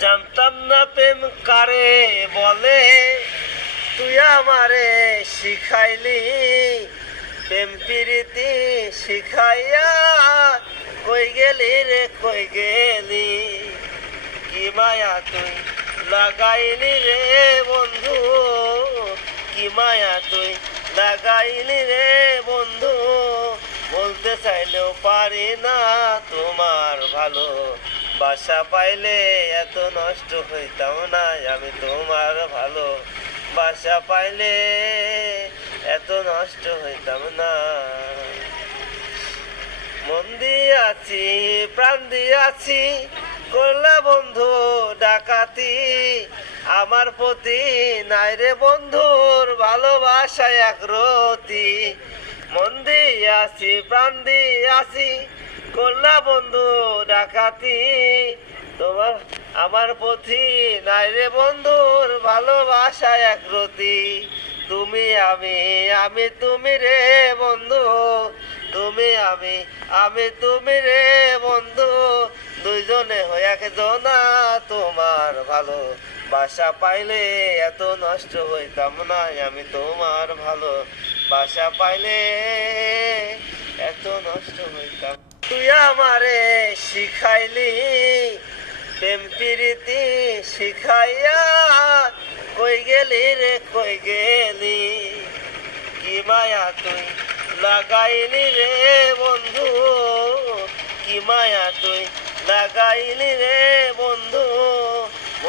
জানতাম না প্রেম কারে বলে। তুই আমারে শিখাইলি, প্রেম প্রীতি শিখাইয়া কই গেলি রে, কই গেলি? কি মায়া তুই লাগাইলি রে বন্ধু? কি মায়া তুই লাগাইলি রে বন্ধু? বলতে চাইলেও পারি না তোমার ভালো বাসা পাইলে এত নষ্ট হইতাম না, আমি তোমার ভালো। বাসা পাইলে এত নষ্ট হইতাম না। মন আছি প্রাণ আছি করলা বন্ধু, ডাকাতি। আমার প্রতি নাই রে বন্ধুর ভালোবাসা এক মন দিয়ে আছি প্রাণ দিয়ে আছি করলা বন্ধু, ডাকাতি। তোমার, আমার প্রতি নাই রে বন্ধুর ভালোবাসা এক রতি তুমি আমি আমি তুমি রে বন্ধু। তুমি আমি আমি তুমি রে বন্ধু। দুইজনে হয়ে একজনা, তোমার ভালো বাসা পাইলে এত নষ্ট হইতাম না, আমি তোমার ভালো বাসা পাইলে এত নষ্ট হইতাম তুই আমারে শিখাইলি, প্রেম প্রীতি শিখাইয়া কই গেলি রে, কই গেলি? কি মায়া তুই লাগাইলি রে বন্ধু? কি মায়া তুই লাগাইলি রে বন্ধু?